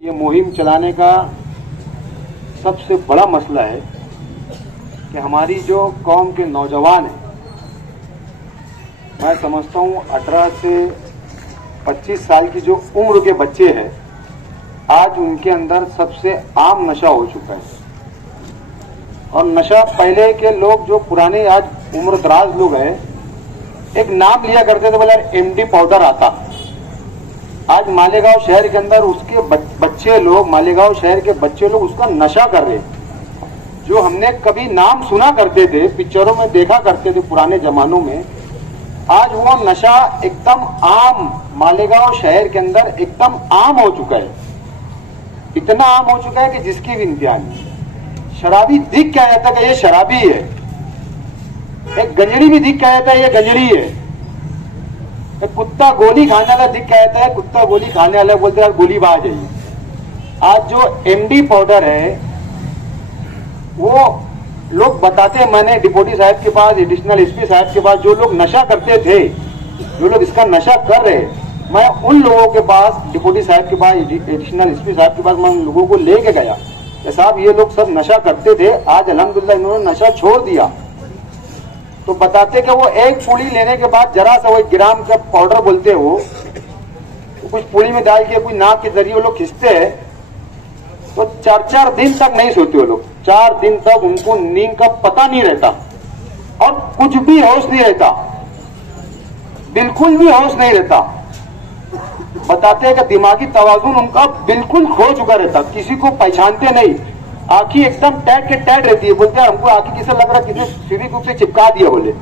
ये मुहिम चलाने का सबसे बड़ा मसला है कि हमारी जो कौम के नौजवान हैं, मैं समझता हूँ 18 से 25 साल की जो उम्र के बच्चे हैं, आज उनके अंदर सबसे आम नशा हो चुका है। और नशा पहले के लोग जो पुराने आज उम्र दराज लोग हैं, एक नाम लिया करते थे, बोला एमडी पाउडर आता। आज मालेगांव शहर के अंदर उसके बच्चे लोग, मालेगांव शहर के बच्चे लोग उसका नशा कर रहे हैं। जो हमने कभी नाम सुना करते थे, पिक्चरों में देखा करते थे पुराने जमानों में, आज वो नशा एकदम आम मालेगांव शहर के अंदर एकदम आम हो चुका है। इतना आम हो चुका है कि जिसकी भी इंतहा नहीं। शराबी दिख क्या जाता है कि ये शराबी है, एक गंजड़ी भी दिख क्या जाता है ये गंजड़ी है, एक कुत्ता गोली खाने वाला दिख क्या जाता है कुत्ता गोली खाने वाला, बोलते यार गोली बाज है। आज जो एमडी पाउडर है वो लोग बताते हैं, मैंने डिप्टी साहब के पास, एडिशनल एसपी साहब के पास, जो लोग नशा करते थे, जो लोग इसका नशा कर रहे, मैं उन लोगों के पास, डिप्टी साहब के पास, एडिशनल एसपी साहब के पास, मैं उन लोगों को लेके गया कि साहब ये लोग सब नशा करते थे, आज अल्हम्दुलिल्लाह इन्होंने नशा छोड़ दिया। तो बताते कि वो एक पुड़ी लेने के बाद जरा सा, वो 1 ग्राम का पाउडर बोलते हो, तो कुछ पुड़ी में डाल के कुछ नाक के जरिए वो लोग खींचते हैं, तो 4-4 दिन तक नहीं सोते वो लोग। 4 दिन तक उनको नींद का पता नहीं रहता और कुछ भी होश नहीं रहता, बिल्कुल भी होश नहीं रहता। बताते हैं कि दिमागी तवाजुन उनका बिल्कुल खो चुका रहता, किसी को पहचानते नहीं, आंखें एकदम टैट के टैट रहती है। बोलते हैं हमको आंखें किसे लग रहा है किसी सीधी कुछ से चिपका दिया। बोले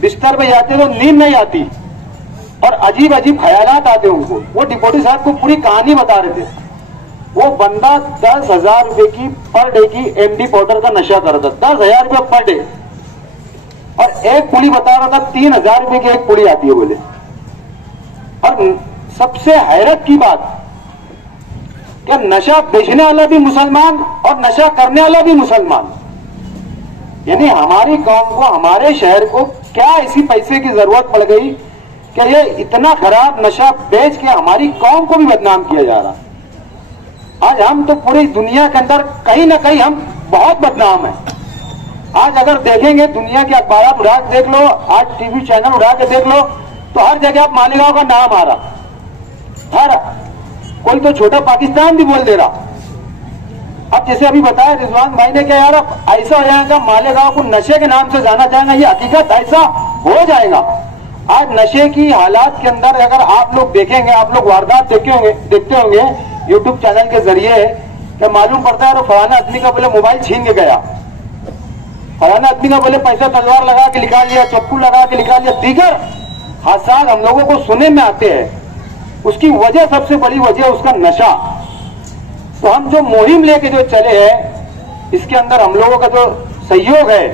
बिस्तर पे जाते तो नींद नहीं आती और अजीब अजीब ख्यालात आते उनको। वो डिप्टी साहब को पूरी कहानी बता रहे थे। वो बंदा 10,000 रुपए की पर डे की एमडी पाउडर का नशा कर रहा था, 10,000 रुपये पर डे, और एक पुड़ी बता रहा था 3,000 रुपए की एक पुड़ी आती है बोले। और सबसे हैरत की बात कि नशा बेचने वाला भी मुसलमान और नशा करने वाला भी मुसलमान। यानी हमारी कौम को, हमारे शहर को क्या इसी पैसे की जरूरत पड़ गई कि ये इतना खराब नशा बेच के हमारी कौम को भी बदनाम किया जा रहा। आज हम तो पूरी दुनिया के अंदर कहीं ना कहीं हम बहुत बदनाम हैं। आज अगर देखेंगे दुनिया के अखबार उड़ा के देख लो, आज टीवी चैनल उड़ा के देख लो, तो हर जगह आप मालेगांव का नाम आ रहा, हर कोई तो छोटा पाकिस्तान भी बोल दे रहा। अब जैसे अभी बताया रिजवान भाई ने, क्या यार अब ऐसा हो जाएगा मालेगांव को नशे के नाम से जाना जाएगा, ये हकीकत ऐसा हो जाएगा। आज नशे की हालात के अंदर अगर आप लोग देखेंगे, आप लोग वारदात देखते होंगे यूट्यूब चैनल के जरिए, कि मालूम पड़ता है फलाना आदमी का बोले मोबाइल छीन के गया, फलाना आदमी का बोले पैसा तलवार लगा के निकाल लिया, चप्पू लगा के निकाल लिया, दीगर हादसा हम लोगों को सुनने में आते हैं। उसकी वजह, सबसे बड़ी वजह उसका नशा। तो हम जो मुहिम लेके जो चले हैं, इसके अंदर हम लोगों का जो सहयोग है,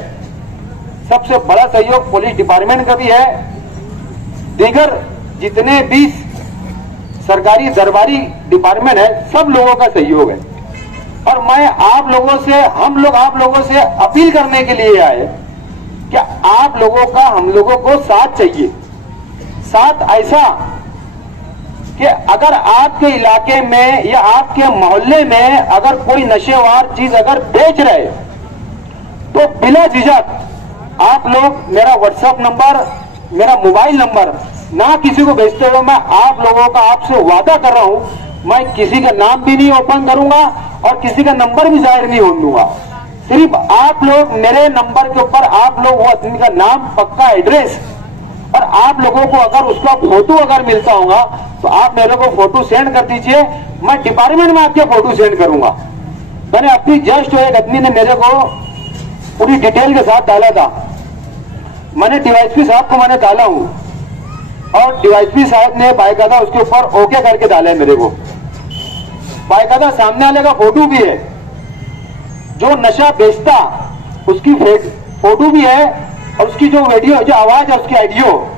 सबसे बड़ा सहयोग पुलिस डिपार्टमेंट का भी है, दीगर जितने भी सरकारी दरबारी डिपार्टमेंट है, सब लोगों का सहयोग है। और मैं आप लोगों से, हम लोग आप लोगों से अपील करने के लिए आए कि आप लोगों का, हम लोगों को साथ चाहिए। साथ ऐसा कि अगर आपके इलाके में या आपके मोहल्ले में अगर कोई नशेवार चीज अगर बेच रहे, तो बिला झिझक आप लोग मेरा व्हाट्सएप नंबर, मेरा मोबाइल नंबर, ना किसी को भेजते हुए मैं आप लोगों का, आपसे वादा कर रहा हूं, मैं किसी का नाम भी नहीं ओपन करूंगा और किसी का नंबर भी जाहिर नहीं होने दूंगा। सिर्फ आप लोग मेरे नंबर के ऊपर आप लोग वो आदमी का नाम, पक्का एड्रेस, और आप लोगों को अगर उसका फोटो अगर मिलता होगा तो आप मेरे को फोटो सेंड कर दीजिए, मैं डिपार्टमेंट में आपके फोटो सेंड करूंगा। मैंने अपनी जस्ट एक आदमी ने मेरे को पूरी डिटेल के साथ डाला था, मैंने डीवाईएसपी साहब को मैंने डाला हूं और डीवाईएसपी साहब ने बाकायदा उसके ऊपर ओके करके डाला है मेरे को। बाकायदा सामने वाले का फोटो भी है, जो नशा बेचता उसकी फोटो भी है, और उसकी जो वीडियो, जो आवाज है, उसकी ऑडियो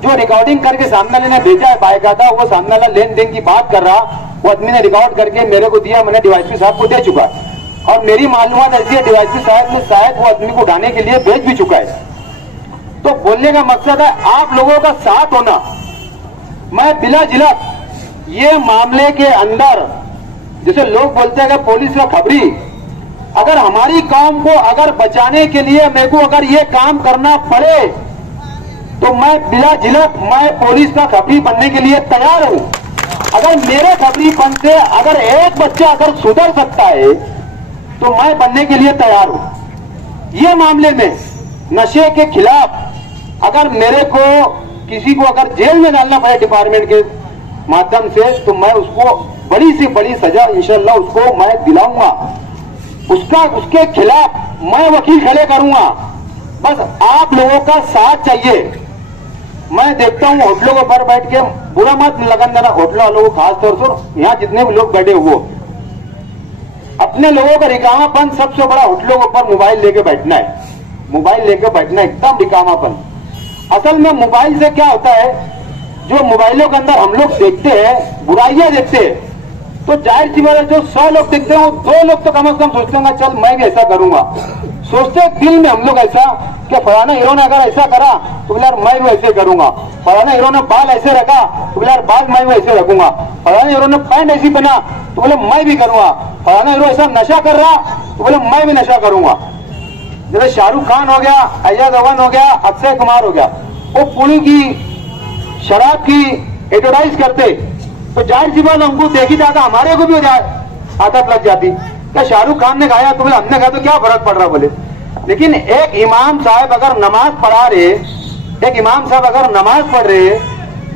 जो रिकॉर्डिंग करके सामने वाले ने भेजा है, बाकायदा वो सामने वाला लेन देन की बात कर रहा, वो आदमी ने रिकॉर्ड करके मेरे को दिया, मैंने डीवाईएसपी साहब को दे चुका है। और मेरी मालूमात ऐसी है, डीवाईएसपी साहब ने शायद वो आदमी को उठाने के लिए भेज भी चुका है। तो बोलने का मकसद है आप लोगों का साथ होना। मैं बिला झिझक ये मामले के अंदर जैसे लोग बोलते हैं कि पुलिस का खबरी, अगर हमारी कौम को अगर बचाने के लिए मेरे को अगर ये काम करना पड़े तो मैं बिला झिझक मैं पुलिस का खबरी बनने के लिए तैयार हूं। अगर मेरे खबरीपन से अगर एक बच्चा अगर सुधर सकता है तो मैं बनने के लिए तैयार हूं। ये मामले में नशे के खिलाफ अगर मेरे को किसी को अगर जेल में डालना पड़े डिपार्टमेंट के माध्यम से तो मैं उसको बड़ी से बड़ी सजा इंशाल्लाह उसको मैं दिलाऊंगा। उसके खिलाफ मैं वकील खड़े करूंगा। बस आप लोगों का साथ चाहिए। मैं देखता हूं होटलों पर बैठ के बुरा मत लगन देना होटल वालों को, खासतौर से यहाँ जितने भी लोग बैठे हुए अपने लोगों का रिकामापन सबसे बड़ा होटलों के ऊपर मोबाइल लेके बैठना है। मोबाइल लेके बैठना एकदम रिकामापन। असल में मोबाइल से क्या होता है, जो मोबाइलों के अंदर हम लोग देखते हैं बुराइयां देखते हैं, तो जाहिर सी बात है जो 100 लोग देखते हैं वो 2 लोग तो कम से कम सोचते होंगे चल मैं भी ऐसा करूंगा। सोचते दिल में हम लोग ऐसा कि फलाना हीरो ने अगर ऐसा करा तो यार मैं भी ऐसे करूंगा, फलाना हीरो ने बाल ऐसे रखा तो यार बाल मैं भी ऐसे रखूंगा, फलाना हीरो ने पैंट ऐसी बना तो बोले मैं भी करूंगा, फलाना हीरो ऐसा नशा कर रहा तो बोले मैं भी नशा करूंगा। जैसे शाहरुख खान हो गया, अजय देवगन हो गया, अक्षय कुमार हो गया, वो पुलिस की शराब की एडवर्टाइज करते तो जाहिर सी बात हमको देखी जाता हमारे को भी आदत लग जाती। क्या शाहरुख खान ने गाया तो हमने कहा तो क्या फर्क पड़ रहा बोले। लेकिन एक इमाम साहब अगर नमाज पढ़ा रहे, एक इमाम साहब अगर नमाज पढ़ रहे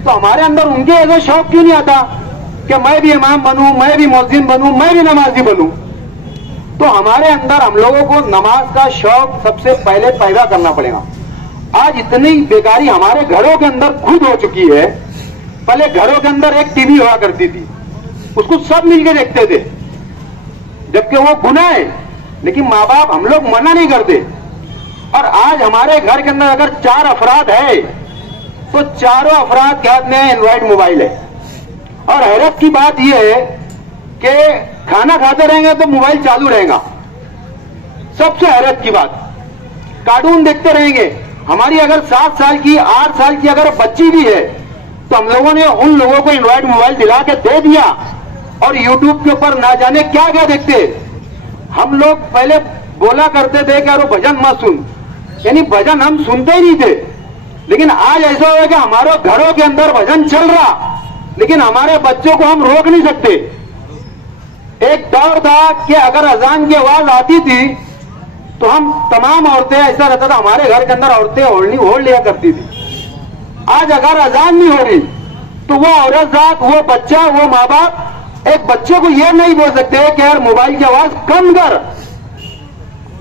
तो हमारे अंदर उनके ऐसा शौक क्यों नहीं आता कि मैं भी इमाम बनूं, मैं भी मुअज्जिन बनूं, मैं भी नमाजी बनूं। तो हमारे अंदर हम लोगों को नमाज का शौक सबसे पहले पैदा करना पड़ेगा। आज इतनी बेकारी हमारे घरों के अंदर खुद हो चुकी है। पहले घरों के अंदर एक टीवी हुआ करती थी, उसको सब मिलकर देखते थे, जबकि वो गुनाह है, लेकिन माँ बाप हम लोग मना नहीं करते। और आज हमारे घर के अंदर अगर 4 अफराद है तो चारों अफराद के हाथ में एंड्रॉइड मोबाइल है। और हैरत की बात यह है कि खाना खाते रहेंगे तो मोबाइल चालू रहेगा। सबसे हैरत की बात, कार्टून देखते रहेंगे। हमारी अगर 7 साल की 8 साल की अगर बच्ची भी है तो हम लोगों ने उन लोगों को एंड्रॉइड मोबाइल दिला के दे दिया और यूट्यूब के ऊपर ना जाने क्या क्या देखते। हम लोग पहले बोला करते थे कि यार भजन मत सुन, यानी भजन हम सुनते ही नहीं थे। लेकिन आज ऐसा हो कि हमारे घरों के अंदर भजन चल रहा, लेकिन हमारे बच्चों को हम रोक नहीं सकते। एक दौर था कि अगर अजान की आवाज आती थी तो हम तमाम औरतें, ऐसा रहता था हमारे घर के अंदर औरतें ओढ़ लिया करती थी। आज अगर अजान नहीं हो रही तो वो औरत जात, वो बच्चा, वो माँ बाप एक बच्चे को ये नहीं बोल सकते कि यार मोबाइल की आवाज कम कर।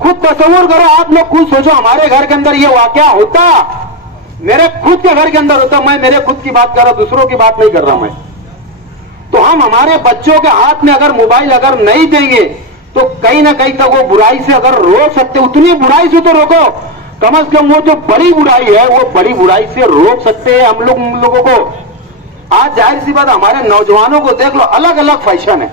खुद तस्वीर करो, आप लोग खुद सोचो हमारे घर के अंदर ये वाकया होता, मेरे खुद के घर के अंदर होता। मैं मेरे खुद की बात कर रहा, दूसरों की बात नहीं कर रहा मैं। तो हम हमारे बच्चों के हाथ में अगर मोबाइल अगर नहीं देंगे तो कहीं ना कहीं तक वो बुराई से अगर रोक सकते, उतनी बुराई से तो रोको, कम से कम वो जो बड़ी बुराई है वो बड़ी बुराई से रोक सकते हैं हम लोगों को। आज जाहिर सी बात हमारे नौजवानों को देख लो, अलग अलग फैशन है।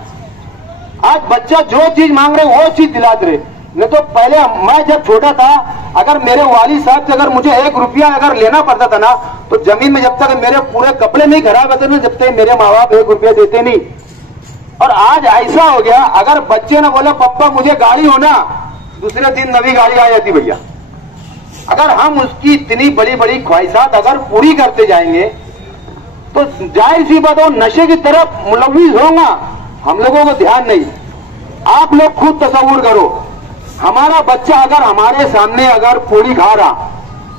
आज बच्चा जो चीज मांग रहे वो चीज दिलाते रहे। नहीं तो पहले मैं जब छोटा था, अगर मेरे वालिद साहब से अगर मुझे 1 रुपया अगर लेना पड़ता था ना, तो जमीन में जब तक मेरे पूरे कपड़े नहीं खराब होते ना, जब तक मेरे माँ बाप 1 रुपया देते नहीं। और आज ऐसा हो गया, अगर बच्चे ने बोला पप्पा मुझे गाड़ी होना, दूसरे दिन नवी गाड़ी आ जाती भैया। अगर हम उसकी इतनी बड़ी बड़ी ख्वाहिशात अगर पूरी करते जाएंगे तो जाहिर सी बात हो नशे की तरफ मुलविस होगा, हम लोगों को ध्यान नहीं। आप लोग खुद तस्वीर करो, हमारा बच्चा अगर हमारे सामने अगर पूरी खा रहा,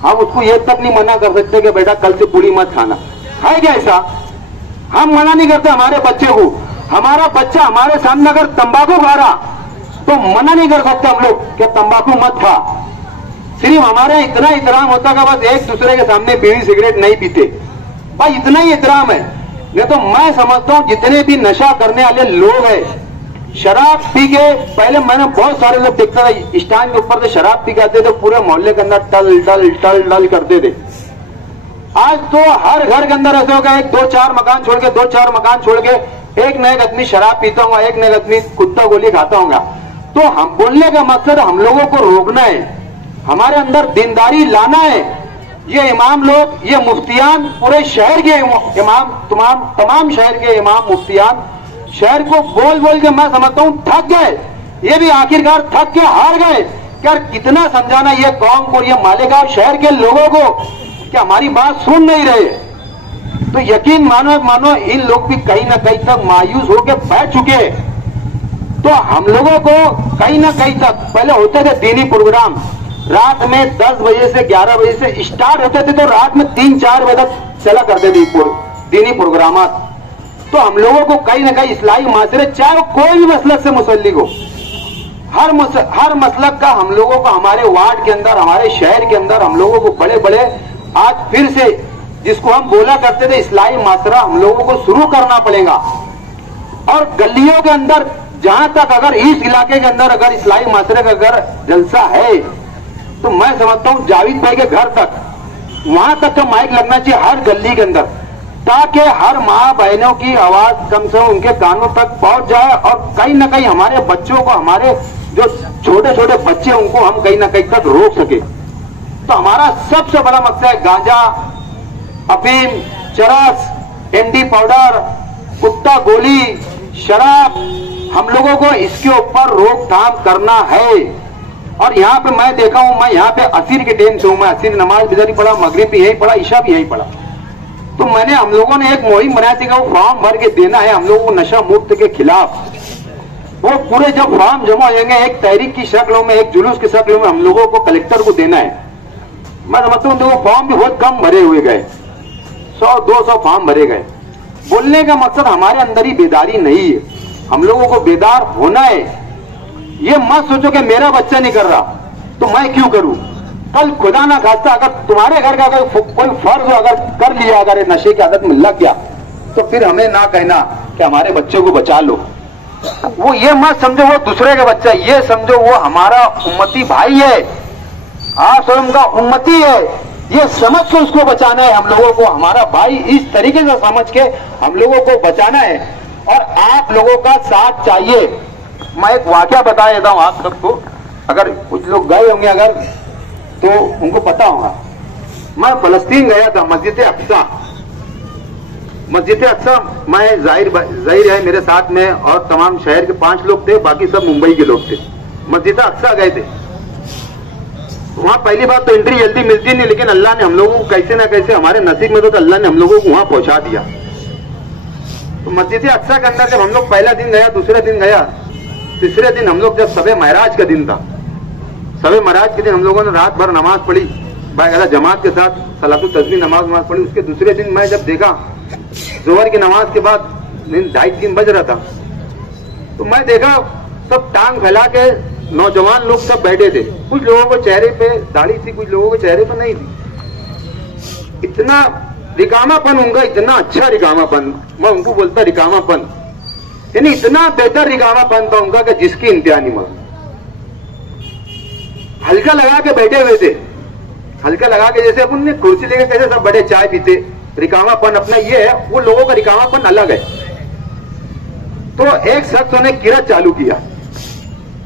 हम उसको ये तक नहीं मना कर सकते कि बेटा कल से पूरी मत खाना, है क्या ऐसा? हम मना नहीं करते हमारे बच्चे को। हमारा बच्चा हमारे सामने अगर तंबाकू खा रहा तो मना नहीं कर सकते हम लोग कि तंबाकू मत खा। सिर्फ हमारे इतना एहतराम होता है बस एक दूसरे के सामने बीड़ी सिगरेट नहीं पीते, भाई इतना ही एहतराम है। नहीं तो मैं समझता हूं जितने भी नशा करने वाले लोग हैं, शराब पी के, पहले मैंने बहुत सारे लोग देखता था स्टैंड के ऊपर से शराब पी के आते थे, पूरे मोहल्ले के अंदर टल टल टल टल करते थे। आज तो हर घर के अंदर ऐसे हो गया, 2-4 मकान छोड़ के 2-4 मकान छोड़ के एक न एक आदमी शराब पीता होगा, एक न एक आदमी कुत्ता गोली खाता होगा। तो हम बोलने का मकसद हम लोगों को रोकना है, हमारे अंदर दीनदारी लाना है। ये इमाम लोग, ये मुफ्तियान, पूरे शहर के इमाम, तमाम शहर के इमाम मुफ्तियान शहर को बोल बोल के मैं समझता हूं थक गए, ये भी आखिरकार थक के हार गए। यार कितना समझाना ये कौम को, ये मालेगांव शहर के लोगों को कि हमारी बात सुन नहीं रहे। तो यकीन मानो इन लोग भी कहीं ना कहीं तक मायूस होकर बैठ चुके हैं। तो हम लोगों को कहीं ना कहीं तक पहले होते थे दीनी प्रोग्राम, रात में 10 बजे से 11 बजे से स्टार्ट होते थे, तो रात में 3-4 बजे तक चला करते थे दीनी प्रोग्राम। तो हम लोगों को कहीं ना कहीं इस्लाही माशरे, चाहे वो कोई भी मसलक से मुसल्लिक हो, हर मसलक का हम लोगों को हमारे वार्ड के अंदर, हमारे शहर के अंदर हम लोगों को बड़े बड़े आज फिर से जिसको हम बोला करते थे इस्लाही माशरा, हम लोगों को शुरू करना पड़ेगा। और गलियों के अंदर जहां तक अगर इस इलाके के अंदर अगर इस्लाही माशरे का अगर जलसा है, तो मैं समझता हूं जावेद भाई के घर तक, वहां तक का माइक लगना चाहिए हर गली के अंदर, ताकि हर माँ बहनों की आवाज कम से कम उनके कानों तक पहुंच जाए। और कहीं ना कहीं हमारे बच्चों को, हमारे जो छोटे छोटे बच्चे, उनको हम कहीं ना कहीं तक रोक सके। तो हमारा सबसे बड़ा मकसद है गांजा, अफीम, चरस, एमडी पाउडर, कुत्ता गोली, शराब, हम लोगों को इसके ऊपर रोकथाम करना है। और यहाँ पे मैं देखा हूं, मैं यहाँ पे असर के टाइम से हूं, मैं असर नमाज भी इधर ही पढ़ा, मगरिब भी यही पढ़ा, ईशा भी यही पढ़ा। तो मैंने, हम लोगों ने एक मुहिम बनाई थी कि वो फॉर्म भर के देना है हम लोगों को नशा मुक्त के खिलाफ। वो पूरे जब फॉर्म जमा होंगे, एक तहरीक की शक्ल में, एक जुलूस की शक्ल में हम लोगों को कलेक्टर को देना है। मैं समझता हूँ वो फॉर्म भी बहुत कम भरे हुए गए, 100-200 फॉर्म भरे गए। बोलने का मकसद हमारे अंदर ही बेदारी नहीं है, हम लोगों को बेदार होना है। ये मत सोचो कि मेरा बच्चा नहीं कर रहा तो मैं क्यों करूं। कल खुदा ना खास्ता अगर तुम्हारे घर का अगर कोई फर्ज अगर कर लिया, अगर नशे की आदत में लग गया, तो फिर हमें ना कहना कि हमारे बच्चों को बचा लो। वो ये मत समझो वो दूसरे का बच्चा, ये समझो वो हमारा उम्मती भाई है, आप स्वयं का उम्मती है। ये समझ के उसको बचाना है हम लोगों को, हमारा भाई इस तरीके से समझ के हम लोगों को बचाना है। और आप लोगों का साथ चाहिए। मैं एक वाकया बता देता हूं आप सबको, अगर कुछ लोग गए होंगे अगर तो उनको पता होगा। मैं फलस्तीन गया था, मस्जिद अक्सा, मैं जाहिर है मेरे साथ में और तमाम शहर के 5 लोग थे, बाकी सब मुंबई के लोग थे। मस्जिद अक्सा गए थे, वहां पहली बात तो एंट्री जल्दी मिलती नहीं, लेकिन अल्लाह ने हम लोगों को कैसे ना कैसे, हमारे नसीब में तो अल्लाह ने हम लोगों को वहां पहुंचा दिया। तो मस्जिद अक्सा के अंदर जब हम लोग पहला दिन गया, दूसरे दिन गया, तीसरे दिन हम लोग जब शब महराज का दिन था, शब महराज के दिन हम लोगों ने रात भर नमाज पढ़ी बाकायदा जमात के साथ, सलातुल तस्बीह नमाज पढ़ी। उसके दूसरे दिन मैं जब देखा जोहर की नमाज के बाद 2:30-3 बज रहा था, तो मैं देखा सब टांग फैला के नौजवान लोग सब बैठे थे। कुछ लोगों को चेहरे पे दाढ़ी थी, कुछ लोगों के चेहरे पे नहीं थी। इतना रिकामापन उनका, इतना अच्छा रिकामापन, मैं उनको बोलता रिकामापन, यानी इतना बेहतर रिकामापन था उनका कि जिसकी इंतहा नहीं मत। हल्का लगा के बैठे हुए थे, हल्का लगा के, जैसे अपन ने कुर्सी लेके कैसे सब बैठे चाय पीते, रिकामापन अपना ये है, वो लोगों का रिकामापन अलग है। तो एक शख्स ने किरत चालू किया,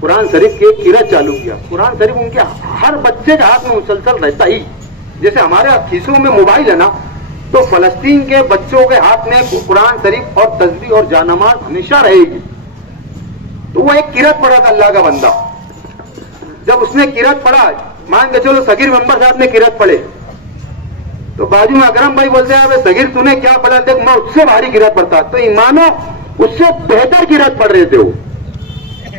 कुरान शरीफ की किरत चालू किया। कुरान शरीफ उनके हर बच्चे के हाथ में मुसलसल रहता ही, जैसे हमारे खीसों में मोबाइल है ना, तो फलस्तीन के बच्चों के हाथ में कुरान शरीफ और तस्बीह और जानमाज हमेशा रहेगी। तो वो एक किरत पढ़ा था अल्लाह का बंदा। जब उसने किरत पढ़ा, मान के चलो सगीर मेंबर साहब ने किरत पढ़े, तो बाजू में अकरम भाई बोलते हैं सगीर तूने क्या पढ़ा, देख मैं उससे भारी किरत पढ़ता। तो ईमानो उससे बेहतर किरत पढ़ रहे थे वो।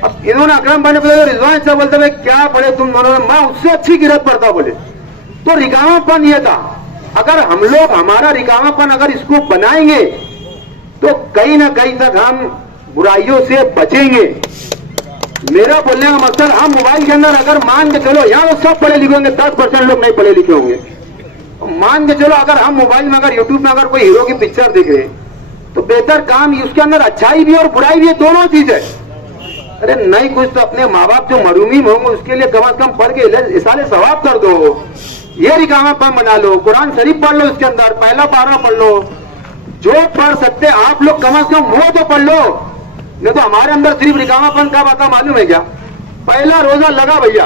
अब इन्होंने अकरम भाई ने बोला, रिजवान साहब बोलते भाई क्या पढ़े तुम दोनों, मैं उससे अच्छी किरत पढ़ता बोले। तो रिकामापन ये था, अगर हम लोग हमारा रिकामापन अगर इसको बनाएंगे तो कहीं ना कहीं तक हम बुराइयों से बचेंगे। मेरा बोलने का मकसद, हम मोबाइल के अंदर अगर मान के चलो, यहाँ वो सब पढ़े लिखे होंगे, 10% लोग नहीं पढ़े लिखे होंगे। मान के चलो अगर हम मोबाइल में, अगर यूट्यूब में अगर कोई हीरो की पिक्चर देख रहे तो बेहतर काम, उसके अंदर अच्छाई भी और बुराई भी है, दोनों चीज है। अरे नहीं कुछ तो अपने माँ बाप जो मरूमीम होंगे उसके लिए कम से कम पढ़ के इसाले सवाब कर दो, ये रिकामापन बना लो। कुरान शरीफ पढ़ लो, उसके अंदर पहला पारा पढ़ लो, जो पढ़ सकते आप लोग कम से कम वो तो पढ़ लो। नहीं तो हमारे अंदर सिर्फ रिकामापन का बात मालूम है क्या, पहला रोजा लगा भैया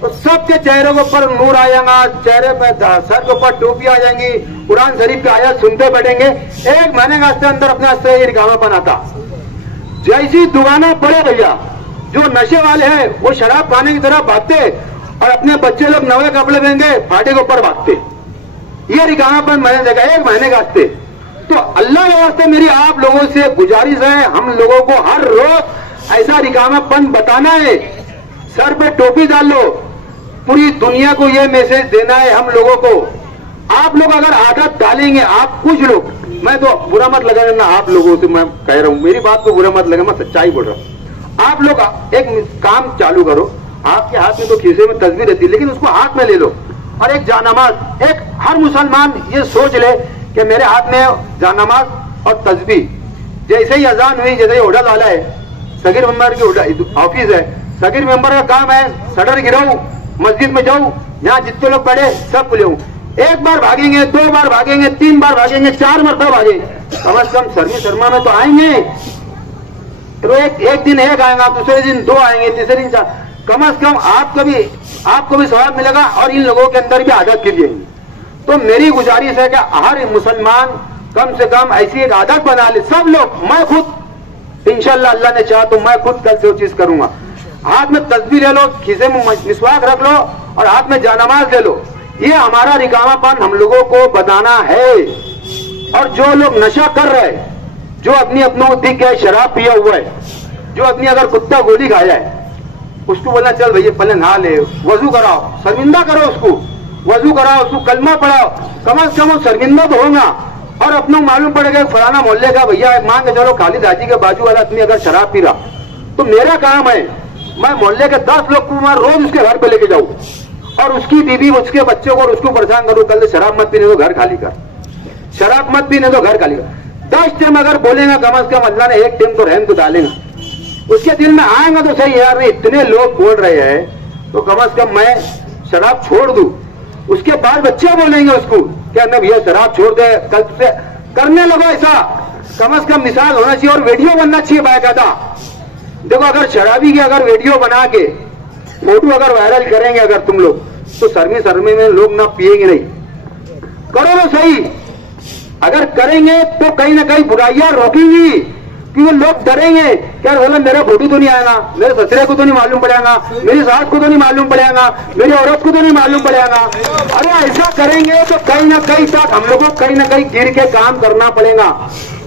तो सबके चेहरे के ऊपर नूर आ जाएगा, चेहरे पे सर के ऊपर टोपी आ जाएंगी, कुरान शरीफ की आयत सुनते बैठेंगे, 1 महीने के अंदर अपने रिकामापन आता। जैसी दुगाना पड़े भैया, जो नशे वाले हैं वो शराब खाने की तरफ भागते और अपने बच्चे लोग नवे कपड़े पहनेंगे फाटे के ऊपर भागते। ये रिकामापन मैंने देखा 1 महीने का वास्ते। तो अल्लाह के वास्ते मेरी आप लोगों से गुजारिश है, हम लोगों को हर रोज ऐसा रिकामापन बताना है, सर पे टोपी डाल लो, पूरी दुनिया को ये मैसेज देना है हम लोगों को। आप लोग अगर आदत डालेंगे, आप कुछ लोग, मैं तो बुरा मत लगा ना आप लोगों से मैं कह रहा हूं, मेरी बात को बुरा मत लगा, मैं सच्चाई बोल रहा हूं। आप लोग एक काम चालू करो, आपके हाथ में तो खीसे में तस्वीर रहती है, लेकिन उसको हाथ में ले लो और एक जानमाज, एक हर मुसलमान ये सोच ले कि मेरे हाथ में जानमाज और तस्वीर। जैसे ही अजान हुई, जैसे ही होटल वाला है, सगीर मेंबर की ऑफिस है, सगीर मेंबर का काम है सडर गिराऊं, मस्जिद में जाऊं, यहाँ जितने लोग पढ़े सब ले। 1 बार भागेंगे, 2 बार भागेंगे, 3 बार भागेंगे, 4 मरतबा भागे, कम से कम सरमी शर्मा में तो आएंगे। तो एक दिन 1 आएगा, दूसरे दिन 2 आएंगे, तीसरे दिन 4, कम से कम आपको भी सवाब मिलेगा और इन लोगों के अंदर भी आदत गिर जाएगी। तो मेरी गुजारिश है कि हर मुसलमान कम से कम ऐसी एक आदत बना ले, सब लोग, मैं खुद इंशाअल्लाह अल्लाह ने चाहा तो मैं खुद कल से वो चीज करूंगा। हाथ में तस्बीह ले लो, खीसे में मिसवाक रख लो और हाथ में जानमाज ले लो। ये हमारा रिकामापन हम लोगों को बताना है। और जो लोग नशा कर रहे हैं, जो अपनी अपनों को दिख गए शराब पिया हुआ है, जो अपनी अगर कुत्ता गोली खाया है, उसको बोलना चल भैया पहले नहा ले, वजू कराओ, शर्मिंदा करो उसको, वजू कराओ, उसको कलमा पढ़ाओ, कम से कम वो शर्मिंदा तो होगा। और अपनों मालूम पड़ेगा फलाना मोहल्ले का भैया मान के चलो खालिद हाजी के बाजू वाला आदमी अगर शराब पी रहा, तो मेरा काम है मैं मोहल्ले के 10 लोग को मैं रोज उसके घर पे लेके जाऊं और उसकी बीवी, उसके बच्चों को और उसको परेशान करूं, कल शराब मत पीने तो घर खाली कर, शराब मत पीने तो घर खाली कर। 10 टाइम अगर बोलेगा कम से कम अल्लाह ने 1 टाइम तो रहम तो डालेगा, उसके दिल में आएगा तो सही यार इतने लोग बोल रहे हैं तो कम से कम मैं शराब छोड़ दूं। उसके बाद बच्चे बोलेंगे उसको क्या ना भैया शराब छोड़ दे, कल से करने लगो ऐसा। कम से कम मिसाल होना चाहिए और वीडियो बनना चाहिए बाकायदा। देखो अगर शराबी की अगर वीडियो बना के फोटो अगर वायरल करेंगे अगर तुम लोग, तो शर्मी में लोग ना पिएंगे नहीं, करो तो सही। अगर करेंगे तो कहीं ना कहीं बुराइयां रोकेंगी, क्योंकि लोग डरेंगे क्या बोला मेरा फोटो तो नहीं आएगा, मेरे ससुरे को तो नहीं मालूम पड़ेगा, मेरी सास को तो नहीं मालूम पड़ेगा, मेरी औरत को तो नहीं मालूम पड़ेगा। अरे ऐसा करेंगे तो कहीं ना कहीं तक हम लोगों को कहीं ना कहीं गिर के काम करना पड़ेगा।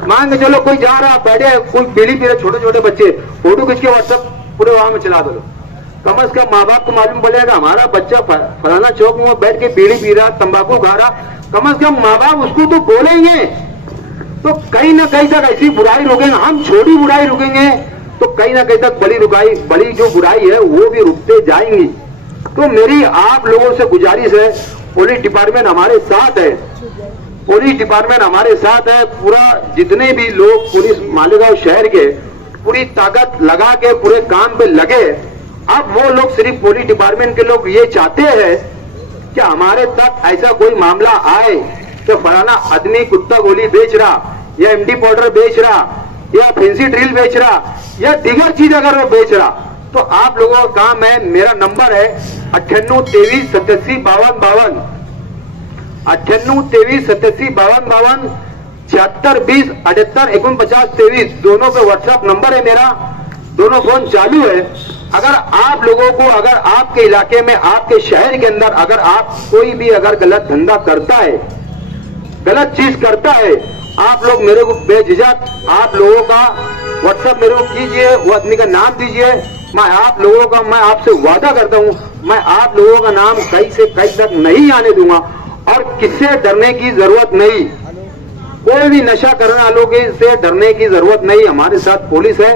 मान के चलो कोई जा रहा बैठे, कोई बीड़ी पी रहे, छोटे छोटे बच्चे फोटो खींच के व्हाट्सएप पूरे वहां में चला दो, कम से कम माँ बाप को मालूम पड़ेगा हमारा बच्चा फलाना चौक में बैठ के बीड़ी पी रहा, तंबाकू खा रहा, कम से कम माँ बाप उसको तो बोलेंगे। तो कहीं ना कहीं तक ऐसी बुराई रोकेंगे, हम छोटी बुराई रुकेंगे तो कहीं ना कहीं तक बड़ी जो बुराई है वो भी रुकते जाएंगी। तो मेरी आप लोगों से गुजारिश है, पुलिस डिपार्टमेंट हमारे साथ है, पुलिस डिपार्टमेंट हमारे साथ है, पूरा जितने भी लोग पुलिस मालेगांव शहर के पूरी ताकत लगा के पूरे काम पे लगे। अब वो लोग सिर्फ पुलिस डिपार्टमेंट के लोग ये चाहते हैं कि हमारे तक ऐसा कोई मामला आए तो फलाना आदमी कुत्ता गोली बेच रहा या एमडी पाउडर बेच रहा या फैंसी ड्रिल बेच रहा या दीगर चीज अगर वो बेच रहा, तो आप लोगों का काम है, मेरा नंबर है 9823 87 52 9823 87 52 76 20 78 49 23 दोनों पे व्हाट्सएप नंबर है मेरा, दोनों फोन चालू है। अगर आप लोगों को अगर आपके इलाके में आपके शहर के अंदर अगर आप कोई भी अगर गलत धंधा करता है, गलत चीज करता है, आप लोग मेरे को बेझिझक आप लोगों का व्हाट्सएप मेरे को कीजिए, वो आदमी का नाम दीजिए, मैं आप लोगों का मैं आपसे वादा करता हूं मैं आप लोगों का नाम कहीं से कहीं तक नहीं आने दूंगा और किससे डरने की जरूरत नहीं, कोई भी नशा करने वालों से डरने की जरूरत नहीं। हमारे साथ पुलिस है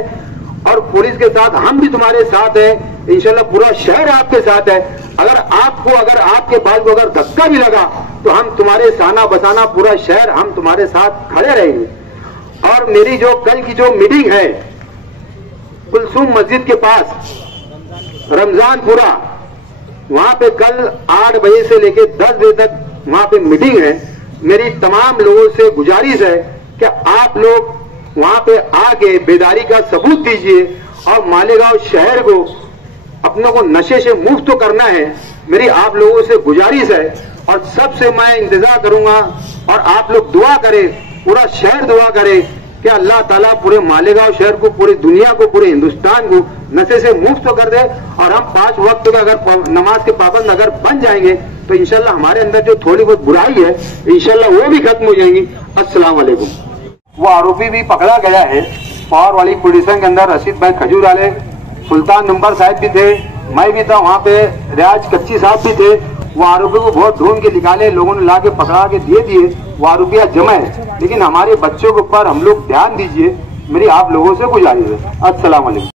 और पुलिस के साथ हम भी तुम्हारे साथ है, इंशाल्लाह पूरा शहर आपके साथ है। अगर आपके पास को अगर धक्का भी लगा तो हम तुम्हारे साना बसाना पूरा शहर हम तुम्हारे साथ खड़े रहेंगे। और मेरी जो कल की जो मीटिंग है कुलसुम मस्जिद के पास रमजानपुरा, वहां पे कल 8 बजे से लेकर 10 बजे तक वहां पे मीटिंग है। मेरी तमाम लोगों से गुजारिश है कि आप लोग वहां पे आके बेदारी का सबूत दीजिए और मालेगांव शहर को अपनों को नशे से मुक्त तो करना है। मेरी आप लोगों से गुजारिश है और सबसे मैं इंतजार करूंगा और आप लोग दुआ करें, पूरा शहर दुआ करे कि अल्लाह ताला पूरे मालेगांव शहर को, पूरी दुनिया को, पूरे हिंदुस्तान को नशे से मुक्त तो कर दे और हम 5 वक्त का अगर नमाज के पाबंद अगर बन जाएंगे तो इंशाल्लाह हमारे अंदर जो थोड़ी बहुत बुराई है इंशाल्लाह वो भी खत्म हो जाएंगी। अस्सलाम वालेकुम। वो आरोपी भी पकड़ा गया है। पावर वाली पुलिस के अंदर रशीद भाई खजूर वाले, सुल्तान नंबर साहब भी थे, मैं भी था वहाँ पे, रियाज कच्ची साहब भी थे। वो आरोपी को बहुत ढूंढ के निकाले, लोगों ने ला के पकड़ा के दे दिए। वो आरोपी आज जमा है, लेकिन हमारे बच्चों के ऊपर हम लोग ध्यान दीजिए, मेरी आप लोगों से गुजारिश है। अस्सलाम वालेकुम।